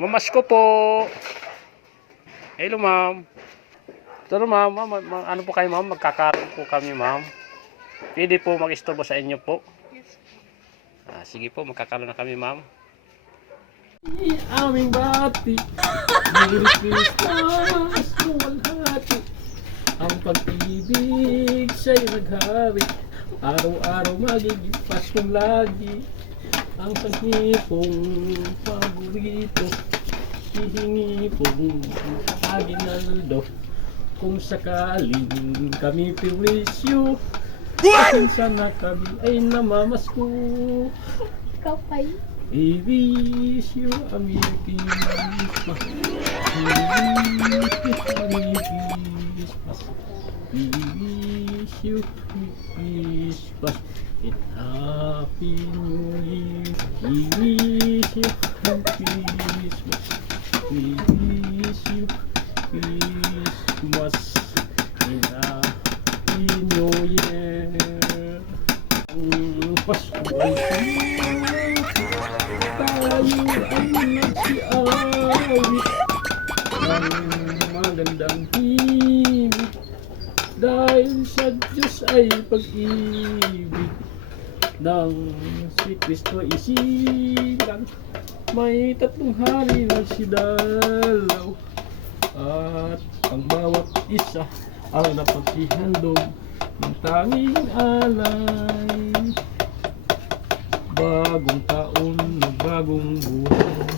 Mamasko po. Hello, ma'am. Pero ma'am, ano po kayo, ma'am? Magkakaroon po kami, ma'am. Pwede po mag-istorbo sa inyo po. Sige po, magkakaroon na kami, ma'am. Aming bati, Merry Christmas, luwalhati. Ang pag-ibig siya'y naghari, araw-araw magiging Paskong lagi. Ang sanghipong paborito, hihingi pong aginaldo. Kung sakaling kami piwisyo, minsan na kami ay namamasko. Ikaw pa I wish you a Merry Christmas. We wish you Merry Christmas and Happy New Year. We wish you Merry Christmas. We wish you Christmas and Happy New Year. Ang Pasko ay tayo ay nagsiawit ng magandang himig dahil sa Diyos ay pag-ibig ng si Kristo isilang. May 3 hari nagsidalaw at ang bawat isa ang napaghihandog ng tanging alay. Bagong taon na bagong buhay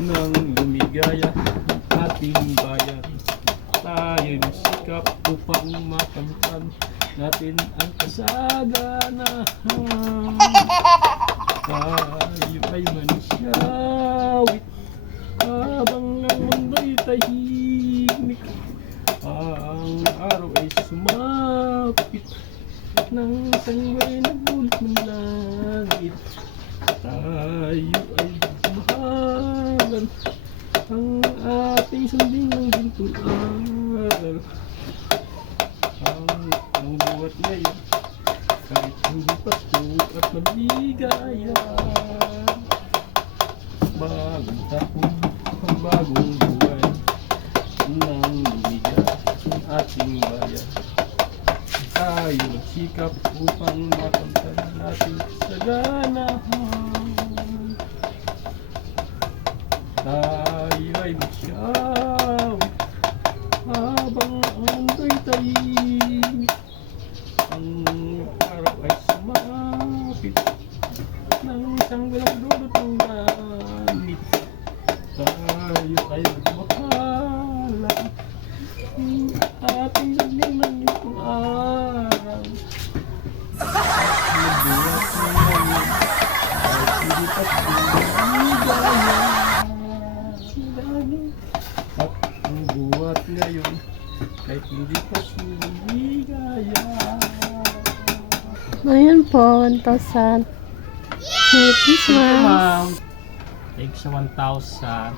nang lumigaya ang ating bayan. Tayo'y masikap upang makamtan natin ang kasaganahan. Tayo ay manisyawit habang ang mundo'y tahimik. Ang araw ay sumapit ng sanggay na bulit ng langit. Tayo ay mahalan ang ating sundin ng gintong aral. Ang buhat ngayon kahit hindi Pasko at maligaya. Bagong taon, ang bagong buhay nang lumigay ang ating bayan. Tayo magsikap upang makamtan natin sa ganahan. Tayo ay magsiyawit habang ang mundo'y tahimik. Ang araw ay sumapit ng isang walang dulot ng langit. Tayo ay magmakalan ating naging ng itong araw. Nagbuhat ngayon kahit hindi Pasko ligaya. At ang buhat ngayon kahit hindi Pasko ligaya. Ayan po, 1,000. Merry Christmas. Ma'am, thank you sa 1,000.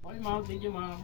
Okay ma'am, thank you ma'am.